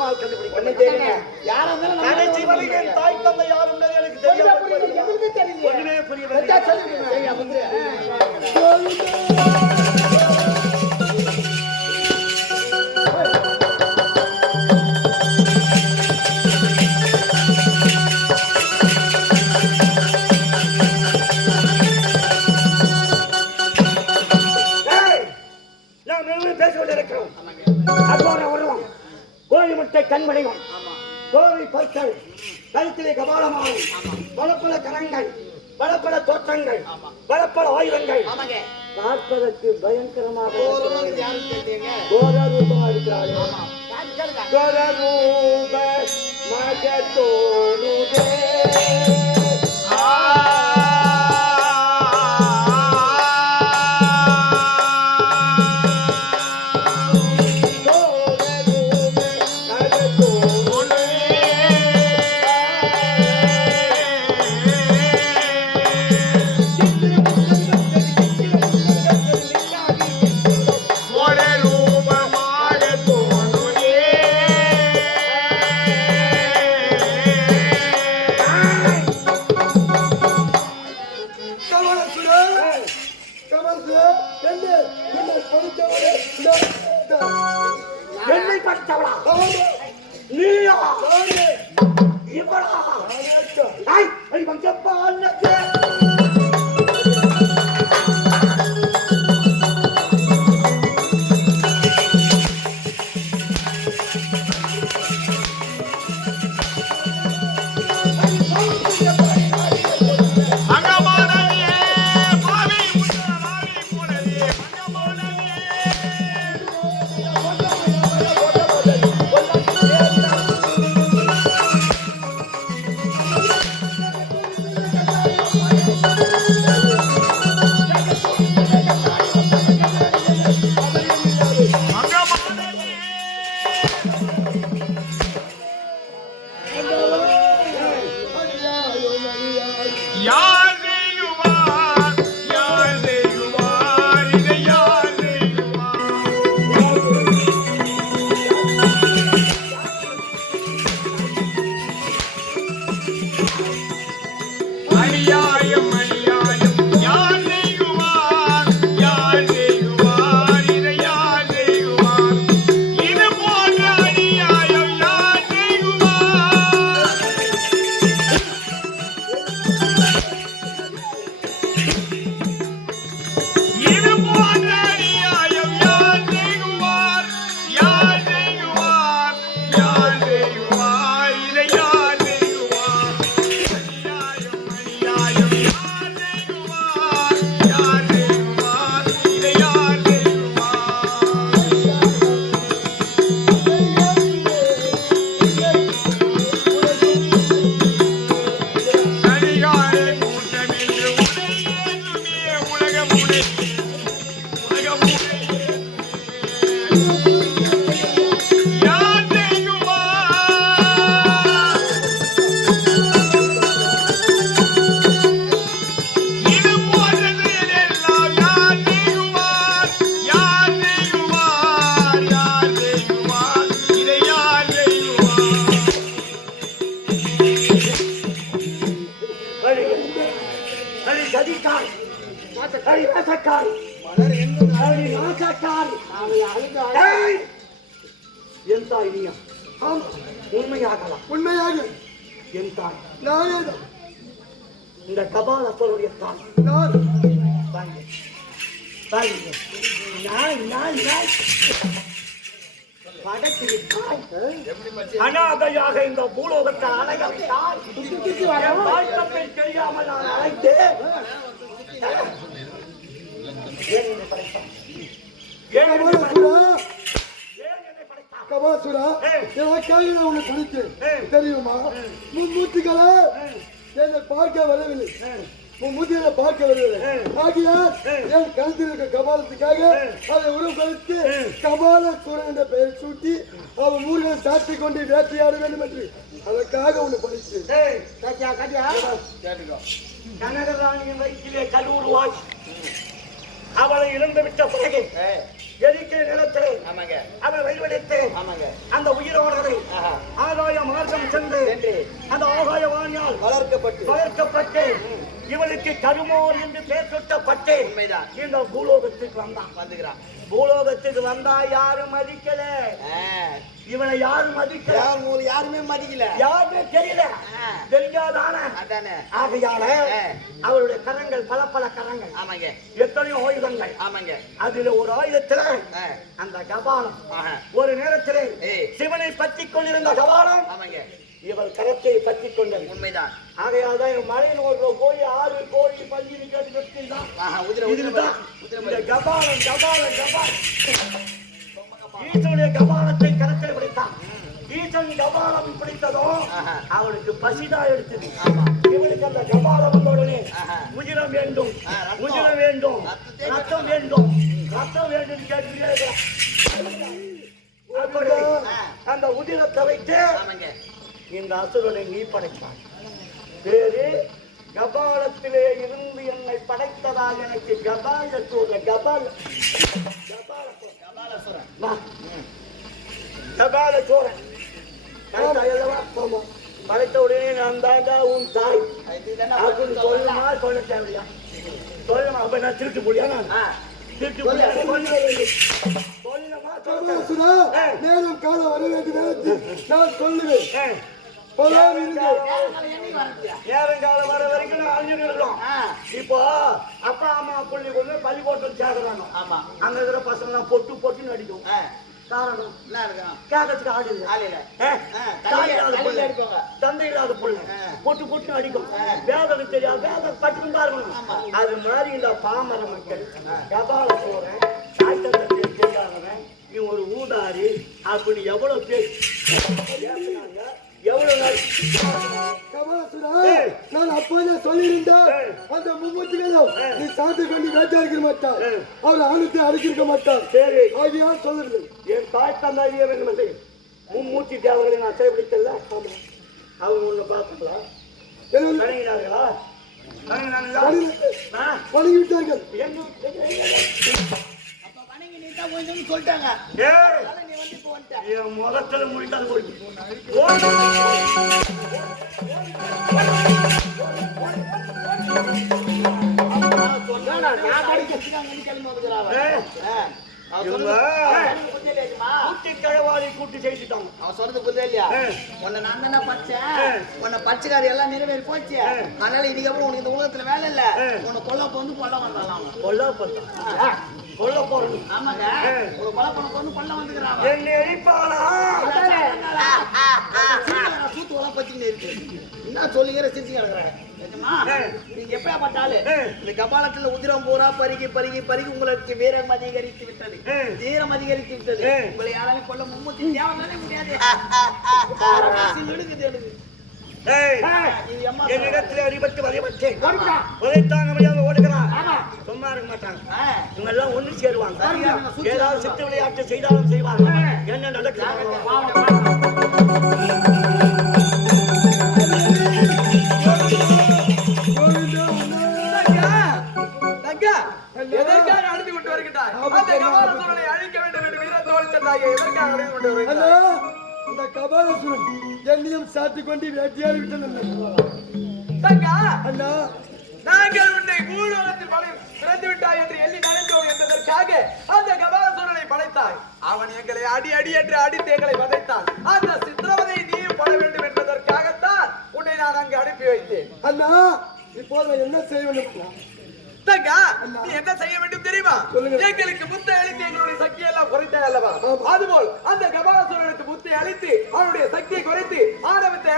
நம்மால் கண்டுபிடிக்க யாரா இருந்தாலும் கடைசி வரை என் தாய் தந்தை யாரும் எனக்கு தெரியும். ஒண்ணுமே புரியவில்லை. கோழி முட்டை கண்மணிகம், கோழி பற்கள், கழுத்திலே கபாலமாலை, பலப்பல கரங்கள், பலப்பல தோற்றங்கள், பலப்பல ஆயுதங்கள், பார்ப்பதற்கு பயங்கரமாக கோரூபமா இருக்கிறாள். கோரூப மகத்தோனுதே உண்மையாக என் தாய் நானே இந்த கபாலத்தோருடைய தாய் அனாதையாக இந்த பூலோகத்தை அலையால் தெரியாமல் நான் அழைத்தேன். கபாசுரா எனக்காக நான் உன்னை படைத்தேன் தெரியுமா? மும்மூர்த்திகளை என்னை பார்க்க வரவில்லை, மும்மூர்த்திகளை பார்க்க வரவில்லை. ஆகியால் என் கழுத்தில் இருக்க கபாலத்துக்காக அதை உருவப்படுத்தி கபாலசூரன் என்ற பெயர் சூட்டி அவன் ஊர்களை சாத்தி கொண்டு வேட்டையாட வேண்டும் என்று அதற்காக உன்னை படைத்தேன். கனகராணியின் வயிற்றிலே கல்லூருவாய் அவளை இழந்து விட்ட பிறகு எரிக்கிற நிலத்திலே ஆமாங்க அவர் வழிவடைத்து ஆமாங்க அந்த உயிரோடு ஆகாய மார்க்கம் சென்று அந்த ஆகாய வாணியால் வளர்க்கப்பட்டு இவனுக்கு கருமோர் என்று பெயர் சுட்டப்பட்டு உண்மைதான் இந்த பூலோகத்துக்கு வந்தான். வந்துக்கிறான். பூலோகத்துக்கு வந்தா யாரும் மதிக்கல, இவனை யாரும் மதிக்கல, யாருமே மதிக்கல, யாருமே தெரியல, தெரிஞ்சாதானே. ஆகையால அவருடைய கரங்கள் பல பல கரங்கள். ஆமாங்க. எத்தனையோ ஆயுதங்கள். ஆமாங்க. அதுல ஒரு ஆயுதத்துல அந்த கபாலம் ஒரு நேரத்திலே சிவனை பற்றி கொண்டிருந்த கபாலம். ஆமாங்க. இவள் கரத்தை பற்றி கொண்டது. உண்மைதான். ஆகையால் தான் மலையில் ஒரு கோழி 6 கோழி பஞ்சு கபாலம் கபாலம் கபாலம் ஈசனுடைய கபாலத்தை கரத்தை பிடித்தான். ஈசன் கபாலம் பிடித்ததும் அவனுக்கு பசிதான் எடுத்தது. இவனுக்கு அந்த கபாலம் வந்தவுடனே உஜிரம் வேண்டும், உஜிரம் வேண்டும், ரத்தம் வேண்டும், ரத்தம் வேண்டும் கேட்டு அந்த உதிரத்தை வைத்து இந்த அசுரனை நீ படைத்தான். வேறு கபாலத்திலே இருந்து என்னை படைத்ததாக எனக்கு கபாலசூரன் படைத்த உடனே நான் தாண்டா உன் தாய் அப்படின்னு சொல்லமா சொல்ல தேவையா? சொல்லமா? அப்ப நான் திருட்டு முடியா? நேரம் காலம் வர வேண்டும் நான் சொல்லுவேன். நேரங்காலம் வர வரைக்கும் நான் அழிஞ்சுட்டு இருக்கோம். இப்போ அப்பா அம்மா புள்ளி கொண்டு பள்ளிக்கூட்டம் சேர்க்கிறாங்க. அங்க இருக்கிற பசங்க பொட்டு பொட்டுன்னு அடிக்கும். காரணம் கேட்கறதுக்கு ஆள் இல்ல, தந்தை இல்லாத பொண்ணு பொட்டு பொட்டு அடிக்கும். வேதம் தெரியாது, வேதம் பட்டுக்கும் தான் இருக்கணும். அது மாதிரி இந்த பாமர மக்கள் கபால போறேன் தெரியாதவன் நீ ஒரு ஊதாரி அப்படி எவ்வளவு பேர் எவ்வளவு நாள் நான் அப்போதே சொல்லியிருந்தேன். அந்த மும்மூர்த்திகளும் நீ சாத்து கொண்டு வேட்டையாடிக்க மாட்டார், அவர் ஆணுத்தை அடிக்கிருக்க மாட்டார். சரி, ஆகியால் சொல்லவில்லை. என் தாய் தந்தாரியே வேண்டும். மும்மூர்த்தி தேவர்களை நான் சிறைப்பிடித்தல. அவங்க ஒண்ணு பார்த்துங்களா? வணங்கினார்களா? வணங்கிவிட்டார்கள். சொல்லிட்டாங்க. என் முகத்துல முடிக்காது போய் கூட்டி செய்துட்டாங்க. அவன் சொல்றது புரியுது இல்லையா? உன்னை நான் தானே பச்சேன், உன்னை பச்சைக்காரி எல்லாம் நிறைவேறி போச்சு. அதனால இதுக்கப்புறம் உனக்கு இந்த உலகத்துல வேலை இல்ல. உன்னை கொல்ல வந்து கொல்ல வந்தாலாம். கொல்ல போறோம். ஆமாங்க, ஒரு கொலை பண்ண வந்து கொல்ல வந்துக்கிறாங்க. என்ன எரிப்பாளா சூத்து கொலை பத்தின்னு இருக்கு. என்ன சொல்லுங்கிற சிரிச்சு கிடக்குறாங்க. நீங்க எப்ப பார்த்தாலும் இந்த கபாலத்துல உதிரம் பூரா பருகி பருகி பருகி உங்களுக்கு வீரம் அதிகரித்து விட்டது, தீரம் அதிகரித்து விட்டது. உங்களை யாராலும் கொல்ல மும்மூர்த்தி தேவையானே முடியாது. என்னிடத்தில் அடிபட்டு வரைபட்டேன். உதைத்தாங்க முடியாம ஓடுகிறான். சும்மா இருக்க மாட்டாங்க. இவங்க எல்லாம் ஒண்ணு சேருவாங்க. ஏதாவது சித்து விளையாட்டு செய்தாலும் செய்வாங்க. என்ன நடக்குது? எதற்காக அழுது கொண்டு வருகின்றாய்? அந்த கபாலசூரனை அழிக்க வேண்டும் என்று வீரத்தோடு சொன்னாயே, எதற்காக அழுது கொண்டு வருகின்றாய்? அந்த கபாலசூரன் என்னையும் சாத்திக் கொண்டு வேட்டையாடி விட்டேன். அண்ணா, நாங்கள் உன்னை பூலோகத்தில் பிறந்து விட்டாய் என்று எண்ணி நினைத்தோம் என்பதற்காக அந்த கபாலசூரனை படைத்தாய். அவன் எங்களை அடி அடி என்று அடித்து எங்களை வதைத்தான். அந்த சித்திரவதை நீயும் பட வேண்டும் என்பதற்காகத்தான் உன்னை நான் அங்கு அனுப்பி வைத்தேன். அண்ணா, இப்போது என்ன செய்ய வேண்டும்? நீ என்ன செய்ய வேண்டும் தெரியுமா? எங்களுக்கு புத்தை அளித்து எங்களுடைய சக்தியை எல்லாம் குறைத்தாய் அல்லவா? அதுபோல் அந்த கபாலசூரனுக்கு புத்தை அளித்து அவனுடைய சக்தியை குறைத்து ஆணவத்தை